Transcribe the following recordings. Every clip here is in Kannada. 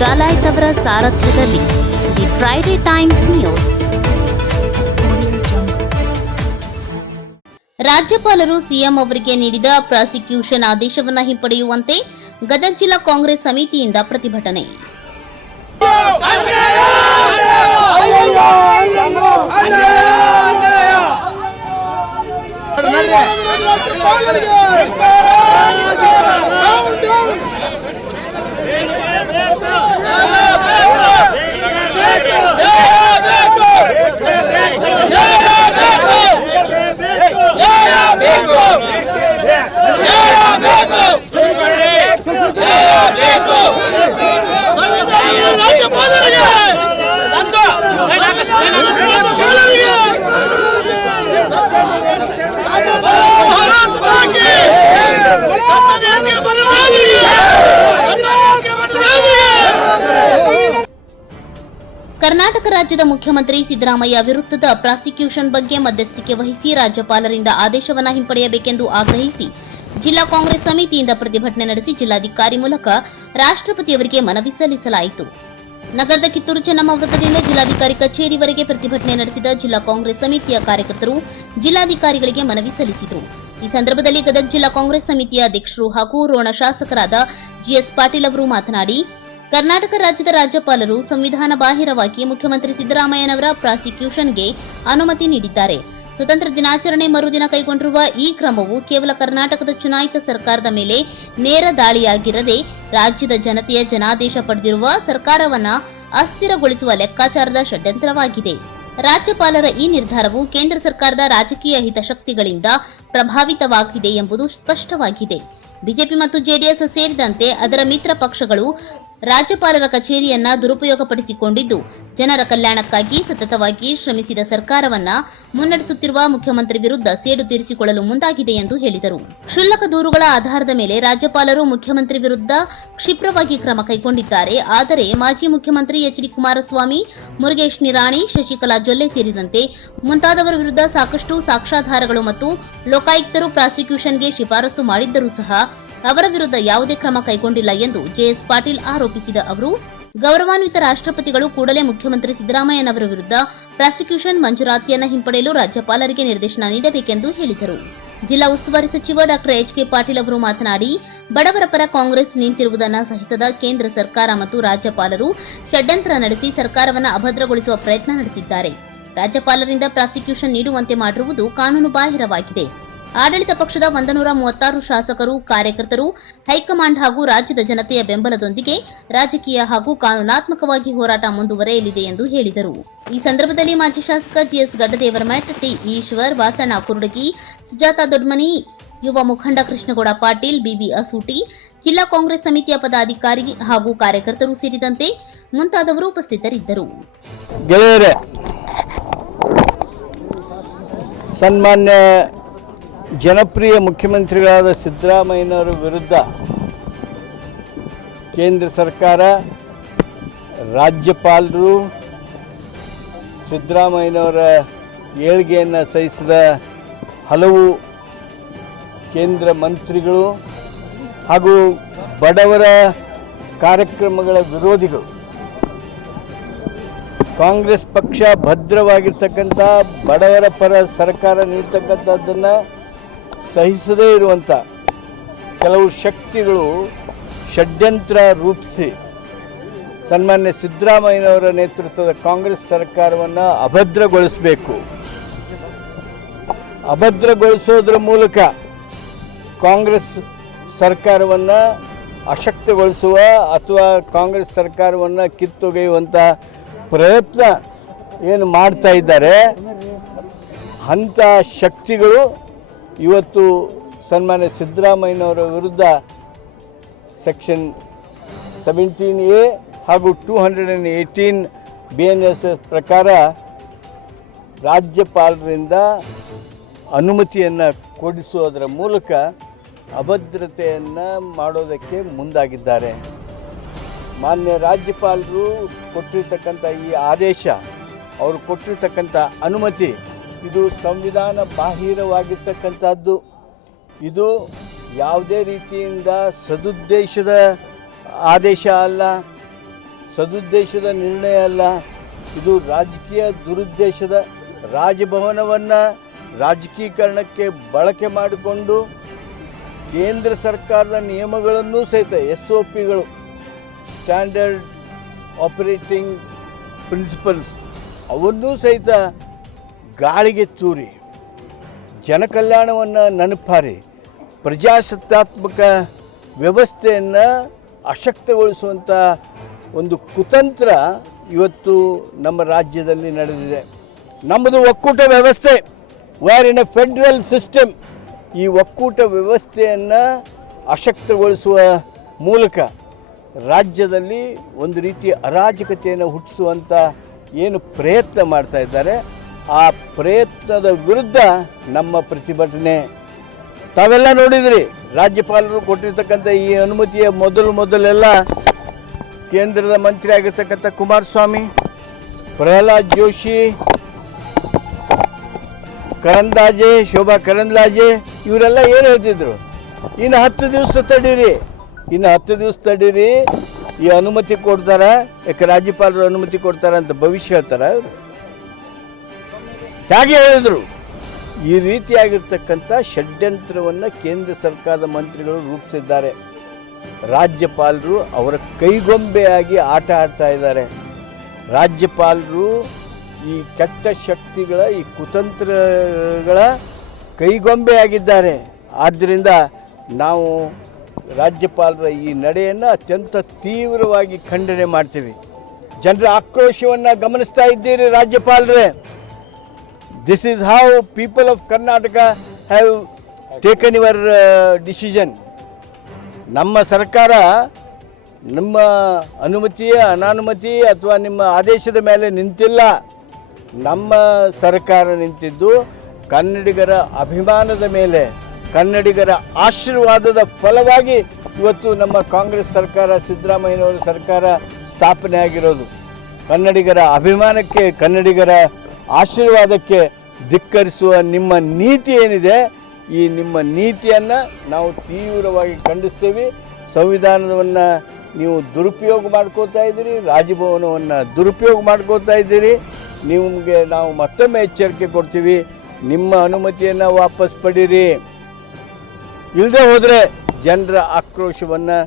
ಡಾಲಾಯ್ತ್ ಅವರ ಸಾರಥ್ಯದಲ್ಲಿ ದಿ ಫ್ರೈಡೆ ಟೈಮ್ಸ್ ನ್ಯೂಸ್. ರಾಜ್ಯಪಾಲರು ಸಿಎಂ ಅವರಿಗೆ ನೀಡಿದ ಪ್ರಾಸಿಕ್ಯೂಷನ್ ಆದೇಶವನ್ನು ಹಿಂಪಡೆಯುವಂತೆ ಗದಗ ಜಿಲ್ಲಾ ಕಾಂಗ್ರೆಸ್ ಸಮಿತಿಯಿಂದ ಪ್ರತಿಭಟನೆ. ಕರ್ನಾಟಕ ರಾಜ್ಯದ ಮುಖ್ಯಮಂತ್ರಿ ಸಿದ್ದರಾಮಯ್ಯ ವಿರುದ್ಧದ ಪ್ರಾಸಿಕ್ಯೂಷನ್ ಬಗ್ಗೆ ಮಧ್ಯಸ್ಥಿಕೆ ವಹಿಸಿ ರಾಜ್ಯಪಾಲರಿಂದ ಆದೇಶವನ್ನು ಹಿಂಪಡೆಯಬೇಕೆಂದು ಆಗ್ರಹಿಸಿ ಜಿಲ್ಲಾ ಕಾಂಗ್ರೆಸ್ ಸಮಿತಿಯಿಂದ ಪ್ರತಿಭಟನೆ ನಡೆಸಿ ಜಿಲ್ಲಾಧಿಕಾರಿ ಮೂಲಕ ರಾಷ್ಟ್ರಪತಿಯವರಿಗೆ ಮನವಿ ಸಲ್ಲಿಸಲಾಯಿತು. ನಗರದ ಕಿತ್ತೂರು ಚೆನ್ನಮ್ಮ ವೃತ್ತದಿಂದ ಜಿಲ್ಲಾಧಿಕಾರಿ ಕಚೇರಿವರೆಗೆ ಪ್ರತಿಭಟನೆ ನಡೆಸಿದ ಜಿಲ್ಲಾ ಕಾಂಗ್ರೆಸ್ ಸಮಿತಿಯ ಕಾರ್ಯಕರ್ತರು ಜಿಲ್ಲಾಧಿಕಾರಿಗಳಿಗೆ ಮನವಿ ಸಲ್ಲಿಸಿದರು. ಈ ಸಂದರ್ಭದಲ್ಲಿ ಗದಗ ಜಿಲ್ಲಾ ಕಾಂಗ್ರೆಸ್ ಸಮಿತಿಯ ಅಧ್ಯಕ್ಷರು ಹಾಗೂ ರೋಣ ಶಾಸಕರಾದ ಜಿಎಸ್ ಪಾಟೀಲ್ ಅವರು ಮಾತನಾಡಿ, ಕರ್ನಾಟಕ ರಾಜ್ಯದ ರಾಜ್ಯಪಾಲರು ಸಂವಿಧಾನ ಬಾಹಿರವಾಗಿ ಮುಖ್ಯಮಂತ್ರಿ ಸಿದ್ದರಾಮಯ್ಯನವರ ಪ್ರಾಸಿಕ್ಯೂಷನ್ಗೆ ಅನುಮತಿ ನೀಡಿದ್ದಾರೆ. ಸ್ವತಂತ್ರ ದಿನಾಚರಣೆ ಮರುದಿನ ಕೈಗೊಂಡಿರುವ ಈ ಕ್ರಮವು ಕೇವಲ ಕರ್ನಾಟಕದ ಚುನಾಯಿತ ಸರ್ಕಾರದ ಮೇಲೆ ನೇರ ದಾಳಿಯಾಗಿರದೆ ರಾಜ್ಯದ ಜನತೆಯ ಜನಾದೇಶ ಪಡೆದಿರುವ ಸರ್ಕಾರವನ್ನು ಅಸ್ಥಿರಗೊಳಿಸುವ ಲೆಕ್ಕಾಚಾರದ ಷಡ್ಯಂತ್ರವಾಗಿದೆ. ರಾಜ್ಯಪಾಲರ ಈ ನಿರ್ಧಾರವು ಕೇಂದ್ರ ಸರ್ಕಾರದ ರಾಜಕೀಯ ಹಿತಾಸಕ್ತಿಗಳಿಂದ ಪ್ರಭಾವಿತವಾಗಿದೆ ಎಂಬುದು ಸ್ಪಷ್ಟವಾಗಿದೆ. ಬಿಜೆಪಿ ಮತ್ತು ಜೆಡಿಎಸ್ ಸೇರಿದಂತೆ ಅದರ ಮಿತ್ರ ಪಕ್ಷಗಳು ರಾಜ್ಯಪಾಲರ ಕಚೇರಿಯನ್ನ ದುರುಪಯೋಗಪಡಿಸಿಕೊಂಡಿದ್ದು ಜನರ ಕಲ್ಯಾಣಕ್ಕಾಗಿ ಸತತವಾಗಿ ಶ್ರಮಿಸಿದ ಸರ್ಕಾರವನ್ನ ಮುನ್ನಡೆಸುತ್ತಿರುವ ಮುಖ್ಯಮಂತ್ರಿ ವಿರುದ್ಧ ಸೇಡು ತೀರಿಸಿಕೊಳ್ಳಲು ಮುಂದಾಗಿದೆ ಎಂದು ಹೇಳಿದರು. ಕ್ಷುಲ್ಲಕ ದೂರುಗಳ ಆಧಾರದ ಮೇಲೆ ರಾಜ್ಯಪಾಲರು ಮುಖ್ಯಮಂತ್ರಿ ವಿರುದ್ಧ ಕ್ಷಿಪ್ರವಾಗಿ ಕ್ರಮ ಕೈಗೊಂಡಿದ್ದಾರೆ. ಆದರೆ ಮಾಜಿ ಮುಖ್ಯಮಂತ್ರಿ ಎಚ್.ಡಿ. ಕುಮಾರಸ್ವಾಮಿ, ಮುರುಗೇಶ್ ನಿರಾಣಿ, ಶಶಿಕಲಾ ಜೊಲ್ಲೆ ಸೇರಿದಂತೆ ಮುಂತಾದವರ ವಿರುದ್ಧ ಸಾಕಷ್ಟು ಸಾಕ್ಷ್ಯಾಧಾರಗಳು ಮತ್ತು ಲೋಕಾಯುಕ್ತರು ಪ್ರಾಸಿಕ್ಯೂಷನ್ಗೆ ಶಿಫಾರಸು ಮಾಡಿದ್ದರೂ ಸಹ ಅವರ ವಿರುದ್ಧ ಯಾವುದೇ ಕ್ರಮ ಕೈಗೊಂಡಿಲ್ಲ ಎಂದು ಜೆಎಸ್ ಪಾಟೀಲ್ ಆರೋಪಿಸಿದ ಅವರು, ಗೌರವಾನ್ವಿತ ರಾಷ್ಟ್ರಪತಿಗಳು ಕೂಡಲೇ ಮುಖ್ಯಮಂತ್ರಿ ಸಿದ್ದರಾಮಯ್ಯನವರ ವಿರುದ್ಧ ಪ್ರಾಸಿಕ್ಯೂಷನ್ ಮಂಜೂರಾತಿಯನ್ನು ಹಿಂಪಡೆಯಲು ರಾಜ್ಯಪಾಲರಿಗೆ ನಿರ್ದೇಶನ ನೀಡಬೇಕೆಂದು ಹೇಳಿದರು. ಜಿಲ್ಲಾ ಉಸ್ತುವಾರಿ ಸಚಿವ ಡಾ ಎಚ್.ಕೆ. ಪಾಟೀಲ್ ಅವರು ಮಾತನಾಡಿ, ಬಡವರ ಪರ ಕಾಂಗ್ರೆಸ್ ನಿಂತಿರುವುದನ್ನು ಸಹಿಸದ ಕೇಂದ್ರ ಸರ್ಕಾರ ಮತ್ತು ರಾಜ್ಯಪಾಲರು ಷಡ್ಯಂತ್ರ ನಡೆಸಿ ಸರ್ಕಾರವನ್ನು ಅಭದ್ರಗೊಳಿಸುವ ಪ್ರಯತ್ನ ನಡೆಸಿದ್ದಾರೆ. ರಾಜ್ಯಪಾಲರಿಂದ ಪ್ರಾಸಿಕ್ಯೂಷನ್ ನೀಡುವಂತೆ ಮಾಡಿರುವುದು ಕಾನೂನು ಬಾಹಿರವಾಗಿದೆ. ಆಡಳಿತ ಪಕ್ಷದ 136 ಶಾಸಕರು, ಕಾರ್ಯಕರ್ತರು, ಹೈಕಮಾಂಡ್ ಹಾಗೂ ರಾಜ್ಯದ ಜನತೆಯ ಬೆಂಬಲದೊಂದಿಗೆ ರಾಜಕೀಯ ಹಾಗೂ ಕಾನೂನಾತ್ಮಕವಾಗಿ ಹೋರಾಟ ಮುಂದುವರೆಯಲಿದೆ ಎಂದು ಹೇಳಿದರು. ಈ ಸಂದರ್ಭದಲ್ಲಿ ಮಾಜಿ ಶಾಸಕ ಜಿಎಸ್ ಗಡ್ಡದೇವರಮಠ್, ಟಿ ಈಶ್ವರ್, ವಾಸಣ್ಣ ಕುರುಡಗಿ, ಸುಜಾತಾ ದೊಡ್ಮನಿ, ಯುವ ಮುಖಂಡ ಕೃಷ್ಣಗೌಡ ಪಾಟೀಲ್, ಬಿಬಿ ಅಸೂಟಿ, ಜಿಲ್ಲಾ ಕಾಂಗ್ರೆಸ್ ಸಮಿತಿಯ ಪದಾಧಿಕಾರಿ ಹಾಗೂ ಕಾರ್ಯಕರ್ತರು ಸೇರಿದಂತೆ ಮುಂತಾದವರು ಉಪಸ್ಥಿತರಿದ್ದರು. ಸನ್ಮಾನ್ಯ ಜನಪ್ರಿಯ ಮುಖ್ಯಮಂತ್ರಿಗಳಾದ ಸಿದ್ದರಾಮಯ್ಯನವರ ವಿರುದ್ಧ ಕೇಂದ್ರ ಸರ್ಕಾರ, ರಾಜ್ಯಪಾಲರು, ಸಿದ್ದರಾಮಯ್ಯನವರ ಏಳಿಗೆಯನ್ನು ಸಹಿಸಿದ ಹಲವು ಕೇಂದ್ರ ಮಂತ್ರಿಗಳು ಹಾಗೂ ಬಡವರ ಕಾರ್ಯಕ್ರಮಗಳ ವಿರೋಧಿಗಳು, ಕಾಂಗ್ರೆಸ್ ಪಕ್ಷ ಭದ್ರವಾಗಿರ್ತಕ್ಕಂಥ ಬಡವರ ಪರ ಸರ್ಕಾರ ನೀಡ್ತಕ್ಕಂಥದ್ದನ್ನು ಸಹಿಸದೇ ಇರುವಂಥ ಕೆಲವು ಶಕ್ತಿಗಳು ಷಡ್ಯಂತ್ರ ರೂಪಿಸಿ ಸನ್ಮಾನ್ಯ ಸಿದ್ದರಾಮಯ್ಯನವರ ನೇತೃತ್ವದ ಕಾಂಗ್ರೆಸ್ ಸರ್ಕಾರವನ್ನು ಅಭದ್ರಗೊಳಿಸಬೇಕು. ಅಭದ್ರಗೊಳಿಸೋದ್ರ ಮೂಲಕ ಕಾಂಗ್ರೆಸ್ ಸರ್ಕಾರವನ್ನು ಅಶಕ್ತಗೊಳಿಸುವ ಅಥವಾ ಕಾಂಗ್ರೆಸ್ ಸರ್ಕಾರವನ್ನು ಕಿತ್ತೊಗೆಯುವಂಥ ಪ್ರಯತ್ನ ಏನು ಮಾಡ್ತಾ ಇದ್ದಾರೆ, ಅಂಥ ಶಕ್ತಿಗಳು ಇವತ್ತು ಸನ್ಮಾನ್ಯ ಸಿದ್ದರಾಮಯ್ಯನವರ ವಿರುದ್ಧ ಸೆಕ್ಷನ್ 17A ಹಾಗೂ 218 BNS ಪ್ರಕಾರ ರಾಜ್ಯಪಾಲರಿಂದ ಅನುಮತಿಯನ್ನು ಕೊಡಿಸುವುದರ ಮೂಲಕ ಅಭದ್ರತೆಯನ್ನು ಮಾಡೋದಕ್ಕೆ ಮುಂದಾಗಿದ್ದಾರೆ. ಮಾನ್ಯ ರಾಜ್ಯಪಾಲರು ಕೊಟ್ಟಿರ್ತಕ್ಕಂಥ ಈ ಆದೇಶ, ಅವರು ಕೊಟ್ಟಿರ್ತಕ್ಕಂಥ ಅನುಮತಿ, ಇದು ಸಂವಿಧಾನ ಬಾಹಿರವಾಗಿರ್ತಕ್ಕಂಥದ್ದು. ಇದು ಯಾವುದೇ ರೀತಿಯಿಂದ ಸದುದ್ದೇಶದ ಆದೇಶ ಅಲ್ಲ. ಸದುದ್ದೇಶದ ನಿರ್ಣಯ ಅಲ್ಲ, ಇದು ರಾಜಕೀಯ ದುರುದ್ದೇಶದ ರಾಜಭವನವನ್ನು ರಾಜಕೀಕರಣಕ್ಕೆ ಬಳಕೆ ಮಾಡಿಕೊಂಡು ಕೇಂದ್ರ ಸರ್ಕಾರದ ನಿಯಮಗಳನ್ನು ಸಹಿತ SOPಗಳು, ಸ್ಟ್ಯಾಂಡರ್ಡ್ ಆಪರೇಟಿಂಗ್ ಪ್ರಿನ್ಸಿಪಲ್ಸ್, ಅವನ್ನೂ ಸಹಿತ ಗಾಳಿಗೆ ತೂರಿ ಜನಕಲ್ಯಾಣವನ್ನು ನೆನಪಾರಿ ಪ್ರಜಾಸತ್ತಾತ್ಮಕ ವ್ಯವಸ್ಥೆಯನ್ನು ಅಶಕ್ತಗೊಳಿಸುವಂಥ ಒಂದು ಕುತಂತ್ರ ಇವತ್ತು ನಮ್ಮ ರಾಜ್ಯದಲ್ಲಿ ನಡೆದಿದೆ. ನಮ್ಮದು ಒಕ್ಕೂಟ ವ್ಯವಸ್ಥೆ, where in a federal system. ಈ ಒಕ್ಕೂಟ ವ್ಯವಸ್ಥೆಯನ್ನು ಅಶಕ್ತಗೊಳಿಸುವ ಮೂಲಕ ರಾಜ್ಯದಲ್ಲಿ ಒಂದು ರೀತಿಯ ಅರಾಜಕತೆಯನ್ನು ಹುಟ್ಟಿಸುವಂಥ ಏನು ಪ್ರಯತ್ನ ಮಾಡ್ತಾ ಇದ್ದಾರೆ, ಆ ಪ್ರಯತ್ನದ ವಿರುದ್ಧ ನಮ್ಮ ಪ್ರತಿಭಟನೆ. ತಾವೆಲ್ಲ ನೋಡಿದ್ರಿ, ರಾಜ್ಯಪಾಲರು ಕೊಟ್ಟಿರ್ತಕ್ಕಂಥ ಈ ಅನುಮತಿಯ ಮೊದಲೆಲ್ಲ ಕೇಂದ್ರದ ಮಂತ್ರಿ ಆಗಿರ್ತಕ್ಕಂಥ ಕುಮಾರಸ್ವಾಮಿ, ಪ್ರಹ್ಲಾದ್ ಜೋಶಿ, ಕರಂದ್ಲಾಜೆ, ಶೋಭಾ ಕರಂದ್ಲಾಜೆ ಇವರೆಲ್ಲ ಏನು ಹೇಳ್ತಿದ್ರು, ಇನ್ನು 10 ದಿವಸ ತಡೀರಿ, ಇನ್ನು 10 ದಿವಸ ತಡೀರಿ, ಈ ಅನುಮತಿ ಕೊಡ್ತಾರೆ, ಯಾಕೆ ರಾಜ್ಯಪಾಲರು ಅನುಮತಿ ಕೊಡ್ತಾರೆ ಅಂತ ಭವಿಷ್ಯ ಹೇಳ್ತಾರೆ. ಅವರು ಹೇಗೆ ಹೇಳಿದರು? ಈ ರೀತಿಯಾಗಿರ್ತಕ್ಕಂಥ ಷಡ್ಯಂತ್ರವನ್ನು ಕೇಂದ್ರ ಸರ್ಕಾರದ ಮಂತ್ರಿಗಳು ರೂಪಿಸಿದ್ದಾರೆ. ರಾಜ್ಯಪಾಲರು ಅವರ ಕೈಗೊಂಬೆಯಾಗಿ ಆಟ ಆಡ್ತಾ ಇದ್ದಾರೆ. ರಾಜ್ಯಪಾಲರು ಈ ಕೆಟ್ಟ ಶಕ್ತಿಗಳ, ಈ ಕುತಂತ್ರಗಳ ಕೈಗೊಂಬೆಯಾಗಿದ್ದಾರೆ. ಆದ್ದರಿಂದ ನಾವು ರಾಜ್ಯಪಾಲರ ಈ ನಡೆಯನ್ನು ಅತ್ಯಂತ ತೀವ್ರವಾಗಿ ಖಂಡನೆ ಮಾಡ್ತೀವಿ. ಜನರ ಆಕ್ರೋಶವನ್ನು ಗಮನಿಸ್ತಾ ಇದ್ದೀರಿ ರಾಜ್ಯಪಾಲರೇ. This is how people of Karnataka have taken your decision. ನಮ್ಮ ಸರ್ಕಾರ ನಿಮ್ಮ ಅನುಮತಿ, ಅನಾನುಮತಿ ಅಥವಾ ನಿಮ್ಮ ಆದೇಶದ ಮೇಲೆ ನಿಂತಿಲ್ಲ. ನಮ್ಮ ಸರ್ಕಾರ ನಿಂತಿದ್ದು ಕನ್ನಡಿಗರ ಅಭಿಮಾನದ ಮೇಲೆ, ಕನ್ನಡಿಗರ ಆಶೀರ್ವಾದದ ಫಲವಾಗಿ ಇವತ್ತು ನಮ್ಮ ಕಾಂಗ್ರೆಸ್ ಸರ್ಕಾರ, ಸಿದ್ದರಾಮಯ್ಯನವರ ಸರ್ಕಾರ ಸ್ಥಾಪನೆ ಆಗಿರೋದು. ಕನ್ನಡಿಗರ ಅಭಿಮಾನಕ್ಕೆ, ಕನ್ನಡಿಗರ ಆಶೀರ್ವಾದಕ್ಕೆ ಧಿಕ್ಕರಿಸುವ ನಿಮ್ಮ ನೀತಿ ಏನಿದೆ, ಈ ನಿಮ್ಮ ನೀತಿಯನ್ನು ನಾವು ತೀವ್ರವಾಗಿ ಖಂಡಿಸ್ತೀವಿ. ಸಂವಿಧಾನವನ್ನು ನೀವು ದುರುಪಯೋಗ ಮಾಡ್ಕೋತಾ ಇದ್ದೀರಿ, ರಾಜಭವನವನ್ನು ದುರುಪಯೋಗ ಮಾಡ್ಕೋತಾ ಇದ್ದೀರಿ. ನಿಮಗೆ ನಾವು ಮತ್ತೊಮ್ಮೆ ಎಚ್ಚರಿಕೆ ಕೊಡ್ತೀವಿ, ನಿಮ್ಮ ಅನುಮತಿಯನ್ನು ವಾಪಸ್ ಪಡೀರಿ. ಇಲ್ಲದೆ ಹೋದರೆ ಜನರ ಆಕ್ರೋಶವನ್ನು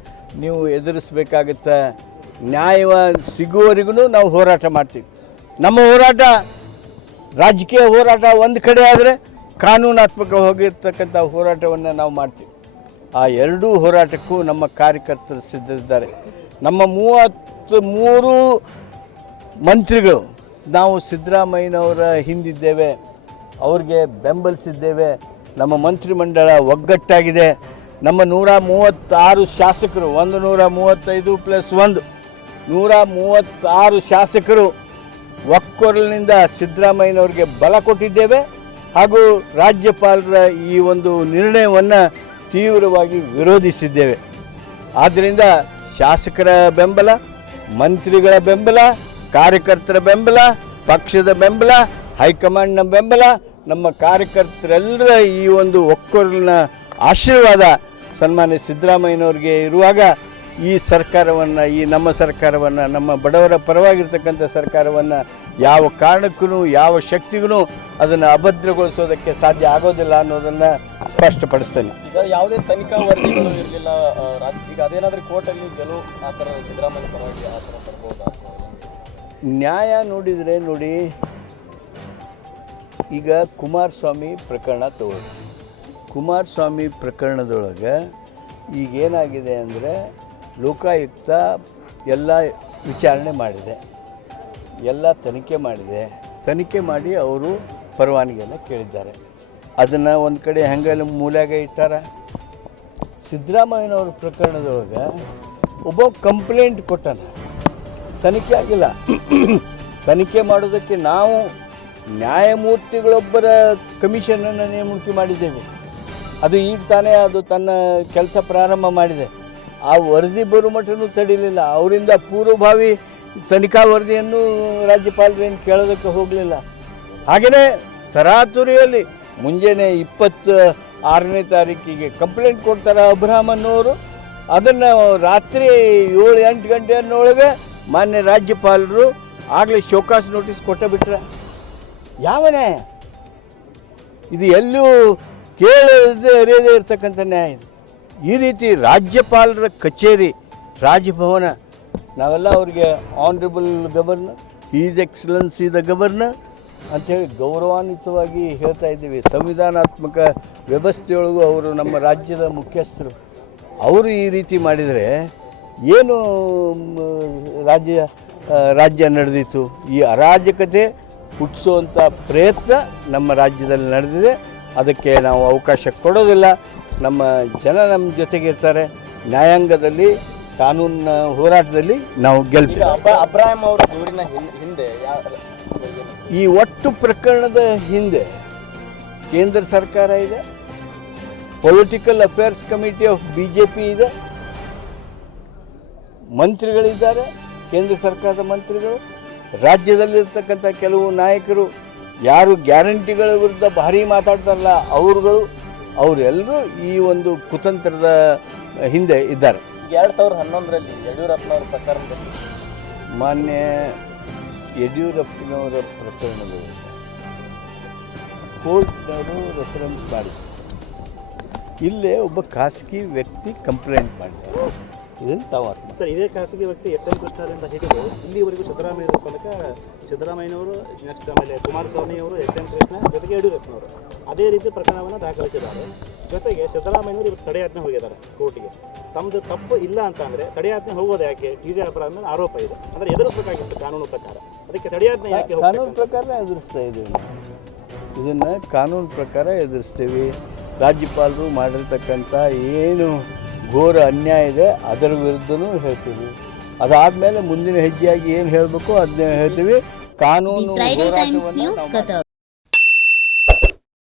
ನೀವು ಎದುರಿಸಬೇಕಾಗುತ್ತೆ. ನ್ಯಾಯ ಸಿಗುವವರೆಗೂ ನಾವು ಹೋರಾಟ ಮಾಡ್ತೀವಿ. ನಮ್ಮ ಹೋರಾಟ ರಾಜಕೀಯ ಹೋರಾಟ ಒಂದು ಕಡೆ ಆದರೆ, ಕಾನೂನಾತ್ಮಕ ಹೋಗಿರ್ತಕ್ಕಂಥ ಹೋರಾಟವನ್ನು ನಾವು ಮಾಡ್ತೀವಿ. ಆ ಎರಡೂ ಹೋರಾಟಕ್ಕೂ ನಮ್ಮ ಕಾರ್ಯಕರ್ತರು ಸಿದ್ಧರಿದ್ದಾರೆ. ನಮ್ಮ 33 ಮಂತ್ರಿಗಳು ನಾವು ಸಿದ್ದರಾಮಯ್ಯನವರ ಹಿಂದಿದ್ದೇವೆ, ಅವ್ರಿಗೆ ಬೆಂಬಲಿಸಿದ್ದೇವೆ. ನಮ್ಮ ಮಂತ್ರಿಮಂಡಲ ಒಗ್ಗಟ್ಟಾಗಿದೆ. ನಮ್ಮ 136 ಶಾಸಕರು, 135 + 1 136 ಶಾಸಕರು ಒಕ್ಕೊರಲಿನಿಂದ ಸಿದ್ದರಾಮಯ್ಯನವ್ರಿಗೆ ಬಲ ಕೊಟ್ಟಿದ್ದೇವೆ. ಹಾಗೂ ರಾಜ್ಯಪಾಲರ ಈ ಒಂದು ನಿರ್ಣಯವನ್ನು ತೀವ್ರವಾಗಿ ವಿರೋಧಿಸಿದ್ದೇವೆ. ಆದ್ದರಿಂದ ಶಾಸಕರ ಬೆಂಬಲ, ಮಂತ್ರಿಗಳ ಬೆಂಬಲ, ಕಾರ್ಯಕರ್ತರ ಬೆಂಬಲ, ಪಕ್ಷದ ಬೆಂಬಲ, ಹೈಕಮಾಂಡ್ನ ಬೆಂಬಲ, ನಮ್ಮ ಕಾರ್ಯಕರ್ತರೆಲ್ಲರ ಈ ಒಂದು ಒಕ್ಕೊರಲಿನ ಆಶೀರ್ವಾದ ಸನ್ಮಾನ್ಯ ಸಿದ್ದರಾಮಯ್ಯನವ್ರಿಗೆ ಇರುವಾಗ ಈ ಸರ್ಕಾರವನ್ನು, ಈ ನಮ್ಮ ಸರ್ಕಾರವನ್ನು, ನಮ್ಮ ಬಡವರ ಪರವಾಗಿರ್ತಕ್ಕಂಥ ಸರ್ಕಾರವನ್ನು ಯಾವ ಕಾರಣಕ್ಕೂ, ಯಾವ ಶಕ್ತಿಗೂ ಅದನ್ನು ಅಭದ್ರಗೊಳಿಸೋದಕ್ಕೆ ಸಾಧ್ಯ ಆಗೋದಿಲ್ಲ ಅನ್ನೋದನ್ನು ಸ್ಪಷ್ಟಪಡಿಸ್ತೇನೆ. ಈಗ ಯಾವುದೇ ತನಿಖಾ ವರದಿಗಳು ಇರಲಿಲ್ಲ, ಈಗ ಅದೇನಾದರೂ ಕೋರ್ಟಲ್ಲಿ ಗೆಲುವು ಆ ಥರ ಸಿದ್ದರಾಮಯ್ಯ ಪರವಾಗಿ ಆ ಥರ ಬರ್ಬೋದಾ? ನ್ಯಾಯ ನೋಡಿದರೆ ನೋಡಿ, ಈಗ ಕುಮಾರಸ್ವಾಮಿ ಪ್ರಕರಣ ತಗೊಳ್ಳಿ. ಕುಮಾರಸ್ವಾಮಿ ಪ್ರಕರಣದೊಳಗೆ ಈಗೇನಾಗಿದೆ ಅಂದರೆ, ಲೋಕಾಯುಕ್ತ ಎಲ್ಲ ವಿಚಾರಣೆ ಮಾಡಿದೆ, ಎಲ್ಲ ತನಿಖೆ ಮಾಡಿದೆ. ತನಿಖೆ ಮಾಡಿ ಅವರು ಪರವಾನಗಿಯನ್ನು ಕೇಳಿದ್ದಾರೆ. ಅದನ್ನು ಒಂದು ಕಡೆ ಹೆಂಗೆಲ್ಲ ಮೂಲೆಗೆ ಇಟ್ಟಾರ. ಸಿದ್ದರಾಮಯ್ಯನವ್ರ ಪ್ರಕರಣದೊಳಗೆ ಒಬ್ಬ ಕಂಪ್ಲೇಂಟ್ ಕೊಟ್ಟಾನ, ತನಿಖೆ ಆಗಿಲ್ಲ. ತನಿಖೆ ಮಾಡೋದಕ್ಕೆ ನಾವು ನ್ಯಾಯಮೂರ್ತಿಗಳೊಬ್ಬರ ಕಮಿಷನನ್ನು ನೇಮಕ ಮಾಡಿದ್ದೇವೆ. ಅದು ಈಗ ತಾನೇ ಅದು ತನ್ನ ಕೆಲಸ ಪ್ರಾರಂಭ ಮಾಡಿದೆ. ಆ ವರದಿ ಬರುಮಟ್ಟನೂ ತಡೀಲಿಲ್ಲ. ಅವರಿಂದ ಪೂರ್ವಭಾವಿ ತನಿಖಾ ವರದಿಯನ್ನು ರಾಜ್ಯಪಾಲರೇನು ಕೇಳೋದಕ್ಕೆ ಹೋಗಲಿಲ್ಲ. ಹಾಗೆಯೇ ತರಾತುರಿಯಲ್ಲಿ ಮುಂಜಾನೆ 26ನೇ ತಾರೀಕಿಗೆ ಕಂಪ್ಲೇಂಟ್ ಕೊಡ್ತಾರೆ ಅಬ್ರಹಾಮ್ ಅನ್ನೋರು. ಅದನ್ನು ರಾತ್ರಿ 7-8 ಗಂಟೆ ಅನ್ನೋಳಗೆ ಮಾನ್ಯ ರಾಜ್ಯಪಾಲರು ಆಗಲೇ ಶೋಕಾಸ್ ನೋಟಿಸ್ ಕೊಟ್ಟ ಬಿಟ್ರೆ ಯಾವ ನ್ಯಾಯ ಇದು? ಎಲ್ಲೂ ಕೇಳದೆ ಅರಿಯದೇ ಇರತಕ್ಕಂಥ ನ್ಯಾಯ ಇದು. ಈ ರೀತಿ ರಾಜ್ಯಪಾಲರ ಕಚೇರಿ, ರಾಜಭವನ, ನಾವೆಲ್ಲ ಅವ್ರಿಗೆ honourable governor, is excellency the governor ಅಂಥೇಳಿ ಗೌರವಾನ್ವಿತವಾಗಿ ಹೇಳ್ತಾ ಇದ್ದೀವಿ. ಸಂವಿಧಾನಾತ್ಮಕ ವ್ಯವಸ್ಥೆಯೊಳಗೂ ಅವರು ನಮ್ಮ ರಾಜ್ಯದ ಮುಖ್ಯಸ್ಥರು. ಅವರು ಈ ರೀತಿ ಮಾಡಿದರೆ ಏನು ರಾಜ್ಯ ನಡೆದಿತ್ತು? ಈ ಅರಾಜಕತೆ ಹುಟ್ಟಿಸುವಂಥ ಪ್ರಯತ್ನ ನಮ್ಮ ರಾಜ್ಯದಲ್ಲಿ ನಡೆದಿದೆ. ಅದಕ್ಕೆ ನಾವು ಅವಕಾಶ ಕೊಡೋದಿಲ್ಲ. ನಮ್ಮ ಜನ ನಮ್ಮ ಜೊತೆಗೆ ಇರ್ತಾರೆ. ನ್ಯಾಯಾಂಗದಲ್ಲಿ, ಕಾನೂನಿನ ಹೋರಾಟದಲ್ಲಿ ನಾವು ಗೆಲ್ತೀವಿ. ಅಬ್ರಾಹಿಂ ಅವರ ದೂರಿನ ಹಿಂದೆ ಈ ಒಟ್ಟು ಪ್ರಕರಣದ ಹಿಂದೆ ಕೇಂದ್ರ ಸರ್ಕಾರ ಇದೆ, political affairs committee of BJP ಇದೆ, ಮಂತ್ರಿಗಳಿದ್ದಾರೆ, ಕೇಂದ್ರ ಸರ್ಕಾರದ ಮಂತ್ರಿಗಳು, ರಾಜ್ಯದಲ್ಲಿರ್ತಕ್ಕಂಥ ಕೆಲವು ನಾಯಕರು, ಯಾರು ಗ್ಯಾರಂಟಿಗಳ ವಿರುದ್ಧ ಭಾರಿ ಮಾತಾಡ್ತಾರಲ್ಲ ಅವರೆಲ್ಲರೂ ಈ ಒಂದು ಕುತಂತ್ರದ ಹಿಂದೆ ಇದ್ದಾರೆ. 2011ರಲ್ಲಿ ಯಡಿಯೂರಪ್ಪನವರ ಪ್ರಕರಣದಲ್ಲಿ ಮಾನ್ಯ ಯಡಿಯೂರಪ್ಪನವರ ಪ್ರಕರಣದಲ್ಲಿ ಕೋರ್ಟ್ನವರು ರೆಫರೆನ್ಸ್ ಮಾಡಿದ್ದಾರೆ. ಇಲ್ಲೇ ಒಬ್ಬ ಖಾಸಗಿ ವ್ಯಕ್ತಿ ಕಂಪ್ಲೇಂಟ್ ಮಾಡಿದ್ದಾರೆ. ಇದನ್ನು ತಾವು ಅರ್ಥ ಸರ್, ಇದೇ ಖಾಸಗಿ ವ್ಯಕ್ತಿ SM ಕೃಷ್ಣರಿಂದ ಹಿಡಿದು ಇಲ್ಲಿವರೆಗೂ ಸಿದ್ದರಾಮಯ್ಯ ತನಕ ಸಿದ್ದರಾಮಯ್ಯನವರು, ನೆಕ್ಸ್ಟ್ ಆಮೇಲೆ ಕುಮಾರಸ್ವಾಮಿ ಅವರು, SM ಕೃಷ್ಣ ಜೊತೆಗೆ ಯಡಿಯೂರಪ್ಪನವರು ಅದೇ ರೀತಿ ಪ್ರಕರಣವನ್ನು ದಾಖಲಿಸಿದ್ದಾರೆ. ಜೊತೆಗೆ ಸಿದ್ದರಾಮಯ್ಯನವರು ಇವತ್ತು ತಡೆಯಾಜ್ಞೆ ಹೋಗಿದ್ದಾರೆ ಕೋರ್ಟಿಗೆ. ತಮ್ಮದು ತಪ್ಪು ಇಲ್ಲ ಅಂತ ಅಂದರೆ ತಡೆಯಾಜ್ಞೆ ಹೋಗೋದು ಯಾಕೆ? ಈಜೆ ಅಪರಾಧ ಮೇಲೆ ಆರೋಪ ಇದೆ, ಅಂದರೆ ಎದುರಿಸಬೇಕಾಗಿತ್ತು ಕಾನೂನು ಪ್ರಕಾರ. ಅದಕ್ಕೆ ತಡೆಯಾಜ್ಞೆ ಯಾಕೆ? ಕಾನೂನು ಪ್ರಕಾರ ಎದುರಿಸ್ತಾ ಇದ್ದೀವಿ ನಾವು. ಇದನ್ನು ಕಾನೂನು ಪ್ರಕಾರ ಎದುರಿಸ್ತೀವಿ. ರಾಜ್ಯಪಾಲರು ಮಾಡಿರ್ತಕ್ಕಂಥ ಏನು ಘೋರ ಅನ್ಯಾಯ ಇದೆ ಅದರ ವಿರುದ್ಧನೂ ಹೇಳ್ತೀವಿ. ಅದಾದಮೇಲೆ ಮುಂದಿನ ಹೆಜ್ಜೆಯಾಗಿ ಏನು ಹೇಳಬೇಕು ಅದನ್ನ ಹೇಳ್ತೀವಿ. ಕಾನೂನು ಫ್ರೈಡೆ ಟೈಮ್ಸ್ ನ್ಯೂಸ್ ಗದಗ.